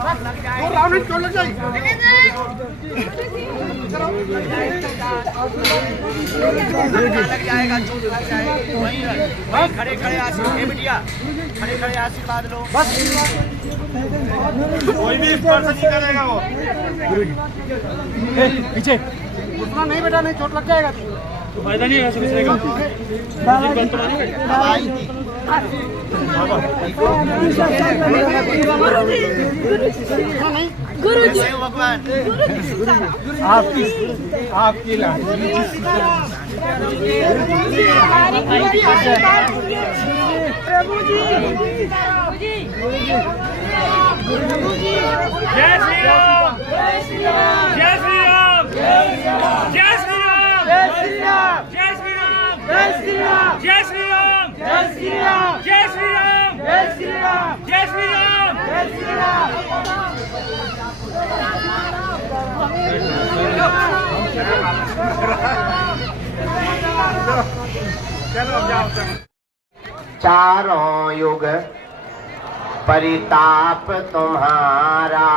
लग जाएगा, चोट लग जाएगा। वहीं खड़े खड़े आशीर्वाद बिटिया, खड़े खड़े आशीर्वाद लो बस। कोई भी स्पर्श नहीं करेगा वो। पीछे उतना नहीं बेटा, नहीं चोट लग जाएगा तो फायदा नहीं है किसी का। गुरु जी भगवान आपकी प्रभु जी। जय श्री राम, जय श्री राम, जय श्री राम, जय श्री राम, जय श्री राम, जय श्री राम, जय श्री राम, जय श्री राम, जय श्री राम, जय श्री राम, जय श्री राम, जय श्री राम, जय श्री राम, जय श्री राम। चारों युग परिताप तुम्हारा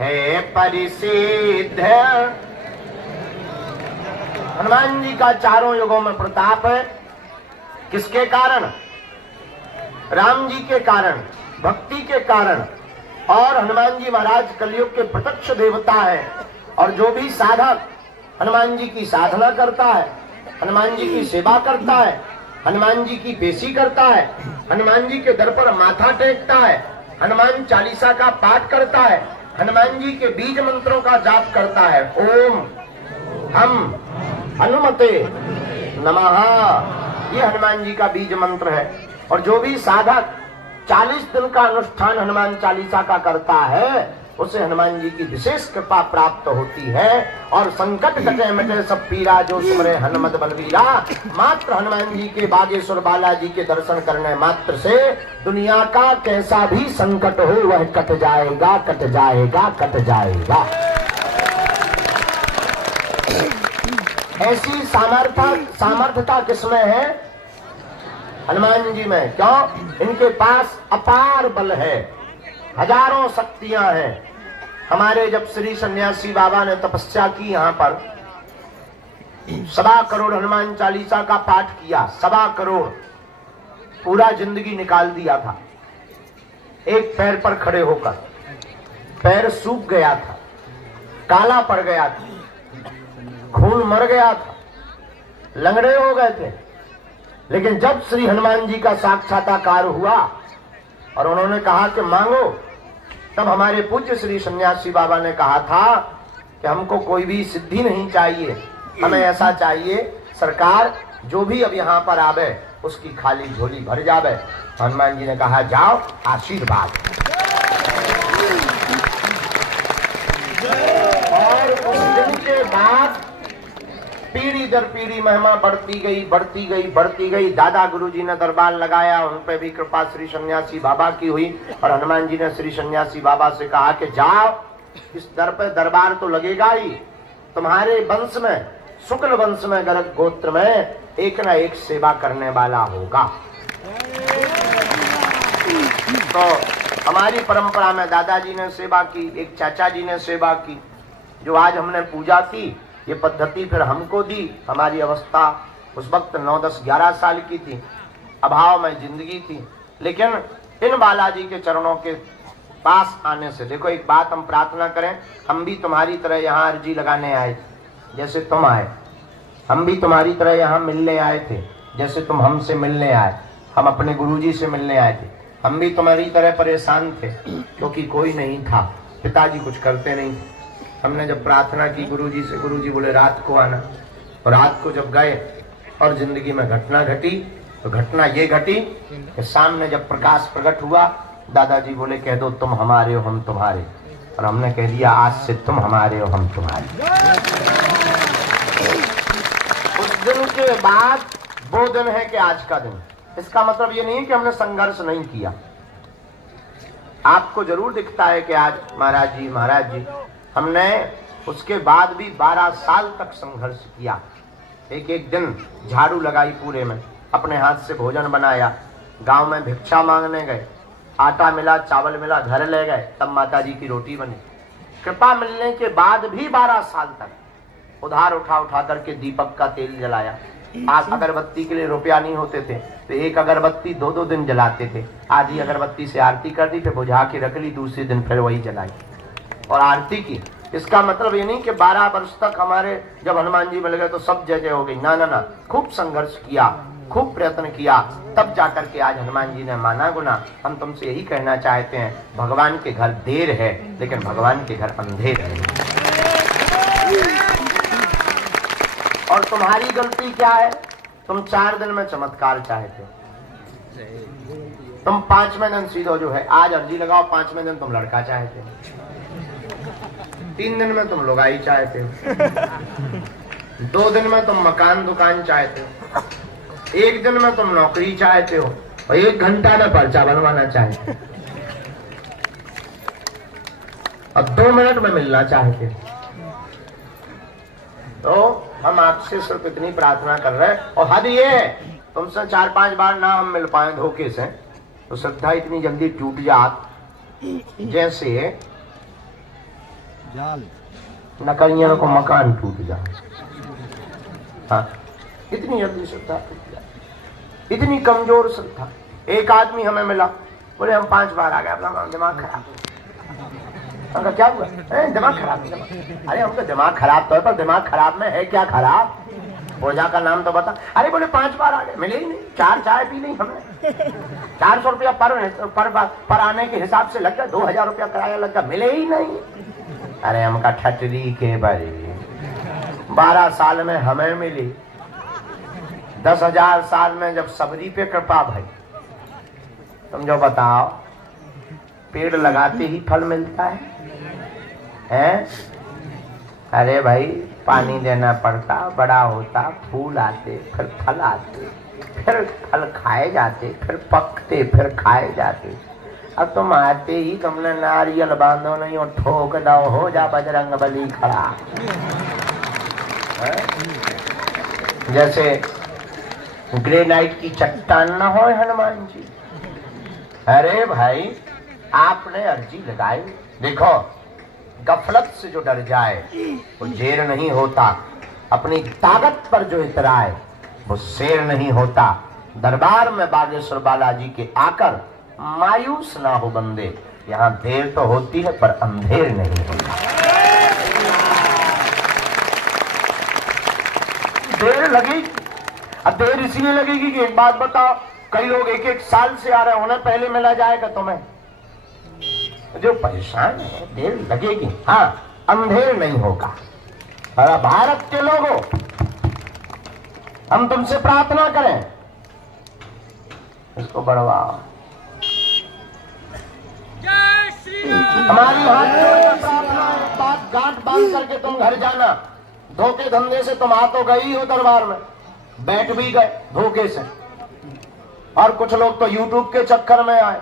है परिसिद्ध। हनुमान जी का चारों युगों में प्रताप है। किसके कारण? राम जी के कारण, भक्ति के कारण। और हनुमान जी महाराज कलयुग के प्रत्यक्ष देवता है। और जो भी साधक हनुमान जी की साधना करता है, हनुमान जी की सेवा करता है, हनुमान जी की पेशी करता है, हनुमान जी के दर पर माथा टेकता है, हनुमान चालीसा का पाठ करता है, हनुमान जी के बीज मंत्रों का जाप करता है, ओम हम हनुमते नमः, ये हनुमान जी का बीज मंत्र है। और जो भी साधक 40 दिन का अनुष्ठान हनुमान चालीसा का करता है, उसे हनुमान जी की विशेष कृपा प्राप्त होती है। और संकट कटे मिटे सब पीरा, जो सुमरे हनुमत बलवीरा। मात्र हनुमान जी के बागेश्वर बालाजी के दर्शन करने मात्र से दुनिया का कैसा भी संकट हो वह कट जाएगा, कट जाएगा, कट जाएगा। ऐसी सामर्थ्यता किसमें है? हनुमान जी में। क्यों? इनके पास अपार बल है, हजारों शक्तियां हैं। हमारे जब श्री सन्यासी बाबा ने तपस्या की यहाँ पर, 1.25 करोड़ हनुमान चालीसा का पाठ किया, 1.25 करोड़, पूरा जिंदगी निकाल दिया था एक पैर पर खड़े होकर। पैर सूख गया था, काला पड़ गया था, खून मर गया था, लंगड़े हो गए थे। लेकिन जब श्री हनुमान जी का साक्षात्कार हुआ और उन्होंने कहा कि मांगो, तब हमारे पूज्य श्री सन्यासी बाबा ने कहा था कि हमको कोई भी सिद्धि नहीं चाहिए, हमें ऐसा चाहिए सरकार जो भी अब यहाँ पर आवे उसकी खाली झोली भर जावे। हनुमान जी ने कहा जाओ, आशीर्वाद। और उस दिन के बाद पीढ़ी दर पीढ़ी महिमा बढ़ती गई, बढ़ती गई, बढ़ती गई। दादा गुरुजी ने दरबार लगाया, उन पे भी कृपा श्री सन्यासी बाबा की हुई। और हनुमान जी ने श्री सन्यासी बाबा से कहा कि जाओ, इस दर पे दरबार तो लगेगा ही, तुम्हारे वंश में, शुक्ल वंश में, गर्ग गोत्र में एक न एक सेवा करने वाला होगा। तो हमारी परंपरा में दादाजी ने सेवा की, एक चाचा जी ने सेवा की। जो आज हमने पूजा की, ये पद्धति फिर हमको दी। हमारी अवस्था उस वक्त 9, 10, 11 साल की थी, अभाव में जिंदगी थी। लेकिन इन बालाजी के चरणों के पास आने से, देखो एक बात हम प्रार्थना करें, हम भी तुम्हारी तरह यहाँ अर्जी लगाने आए थे जैसे तुम आए, हम भी तुम्हारी तरह यहाँ मिलने आए थे जैसे तुम हमसे मिलने आए। हम अपने गुरुजी से मिलने आए थे, हम भी तुम्हारी तरह परेशान थे क्योंकि कोई नहीं था, पिताजी कुछ करते नहीं थे। हमने जब प्रार्थना की गुरुजी से, गुरुजी बोले रात को आना। और रात को जब गए और जिंदगी में घटना घटी, तो घटना ये घटी कि सामने जब प्रकाश प्रकट हुआ, दादाजी बोले कह दो तुम हमारे हो हम तुम्हारे। और हमने कह दिया आज से तुम हमारे हो हम तुम्हारे। उस दिन के बाद वो दिन है कि आज का दिन। इसका मतलब ये नहीं है कि हमने संघर्ष नहीं किया। आपको जरूर दिखता है कि आज महाराज जी हमने उसके बाद भी 12 साल तक संघर्ष किया। एक एक दिन झाड़ू लगाई पूरे में, अपने हाथ से भोजन बनाया, गांव में भिक्षा मांगने गए, आटा मिला, चावल मिला, घर ले गए, तब माता जी की रोटी बनी। कृपा मिलने के बाद भी 12 साल तक उधार उठा करके दीपक का तेल जलाया। आज अगरबत्ती के लिए रुपया नहीं होते थे तो एक अगरबत्ती 2-2 दिन जलाते थे। आधी अगरबत्ती से आरती कर दी, फिर बुझा के रख ली, दूसरे दिन फिर वही जलाई और आरती की। इसका मतलब ये नहीं कि 12 वर्ष तक हमारे जब हनुमान जी मिल गए तो सब जगह हो गई, ना ना ना। खूब संघर्ष किया, खूब प्रयत्न किया, तब जाकर के आज हनुमान जी ने माना गुना। हम तुमसे यही कहना चाहते हैं, भगवान के घर देर है लेकिन भगवान के घर अंधेर है। और तुम्हारी गलती क्या है? तुम 4 दिन में चमत्कार चाहते हो, तुम 5वें दिन सीधो जो है आज अर्जी लगाओ, 5वें दिन तुम लड़का चाहते हो, 3 दिन में तुम लुगाई चाहते हो, 2 दिन में तुम मकान दुकान चाहते हो, 1 दिन में तुम नौकरी चाहते हो और 1 घंटा में पर्चा बनवाना चाहते हो और 2 मिनट में मिलना चाहते हो। तो हम आपसे सिर्फ इतनी प्रार्थना कर रहे हैं। और हद ये है, तुमसे 4-5 बार ना हम मिल पाए धोखे से तो श्रद्धा इतनी जल्दी टूट जात जैसे नकलियों को मकान टूट जाए। हाँ, इतनी जल्दी श्रद्धा टूट जाए, इतनी कमजोर श्रद्धा। एक आदमी हमें मिला, बोले हम 5 बार आ गए, अपना दिमाग खराब। हमका क्या हुआ? दिमाग खराब है। अरे हमका दिमाग खराब तो है, पर दिमाग खराब में है क्या खराब? पूजा का नाम तो बता। अरे बोले 5 बार आ गए, मिले ही नहीं। 4 चाय पी नहीं हमने, 400 रुपया पर आने के हिसाब से लग गया, 2000 रुपया किराया लग गया, मिले ही नहीं। अरे हमका ठटरी के बारे 12 साल में हमें मिली, 10,000 साल में जब सबरी पे कृपा भाई। तुम जो बताओ, पेड़ लगाते ही फल मिलता है? अरे भाई पानी देना पड़ता, बड़ा होता, फूल आते, फिर फल आते, फिर फल खाए जाते, फिर पकते, फिर खाए जाते। अब तुम आते ही तुमने नारियल बांधो नहीं और ठोक दो, हो जा बजरंग बली खड़ा। जैसे ग्रेनाइट की चट्टान न हो हनुमान जी। अरे भाई आपने अर्जी लगाई, देखो गफलत से जो डर जाए वो जेर नहीं होता, अपनी ताकत पर जो इतराए वो शेर नहीं होता। दरबार में बागेश्वर बालाजी के आकर मायूस ना हो बंदे, यहाँ देर तो होती है पर अंधेर नहीं होता। देर लगेगी, अब देर इसलिए लगेगी कि एक बात बताओ, कई लोग 1-1 साल से आ रहे हैं, उन्हें पहले मिला जाएगा तुम्हें? जो परेशान है, देर लगेगी, हाँ अंधेर नहीं होगा। और भारत के लोगों, हम तुमसे प्रार्थना करें, इसको बढ़वाओ। हमारी हाथ जोड़कर प्रार्थना है, बात गांठ बांध करके तुम घर जाना। धोखे धंधे से तुम आ तो गई हो दरबार में, बैठ भी गए धोखे से। और कुछ लोग तो YouTube के चक्कर में आए,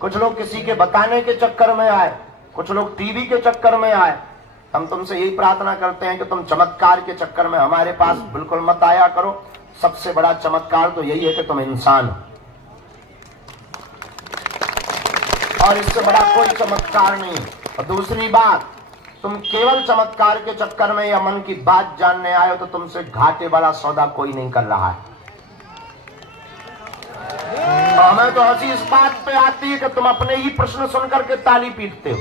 कुछ लोग किसी के बताने के चक्कर में आए, कुछ लोग टीवी के चक्कर में आए। हम तुमसे यही प्रार्थना करते हैं कि तुम चमत्कार के चक्कर में हमारे पास बिल्कुल मत आया करो। सबसे बड़ा चमत्कार तो यही है कि तुम इंसान हो, और इससे बड़ा कोई चमत्कार नहीं। और दूसरी बात, तुम केवल चमत्कार के चक्कर में या मन की बात जानने आए हो तो तुमसे घाटे वाला सौदा कोई नहीं कर रहा है। हमें तो हंसी इस बात पे आती है कि तुम अपने ही प्रश्न सुनकर के ताली पीटते हो,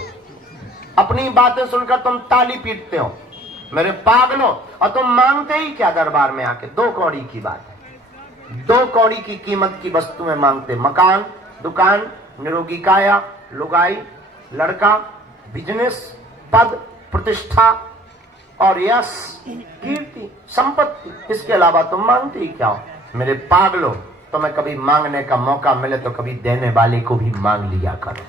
अपनी बातें सुनकर तुम ताली पीटते हो, मेरे पागलों। और तुम मांगते ही क्या दरबार में आके? 2 कौड़ी की बात है, 2 कौड़ी की कीमत की वस्तुएं मांगते। मकान, दुकान, निरोगी काया, लुगाई, लड़का, बिजनेस, पद, प्रतिष्ठा और यश, कीर्ति, संपत्ति। इसके अलावा तुम मांगते ही क्या हो? मेरे पागलों, तुम्हें कभी मांगने का मौका मिले तो कभी देने वाले को भी मांग लिया करो।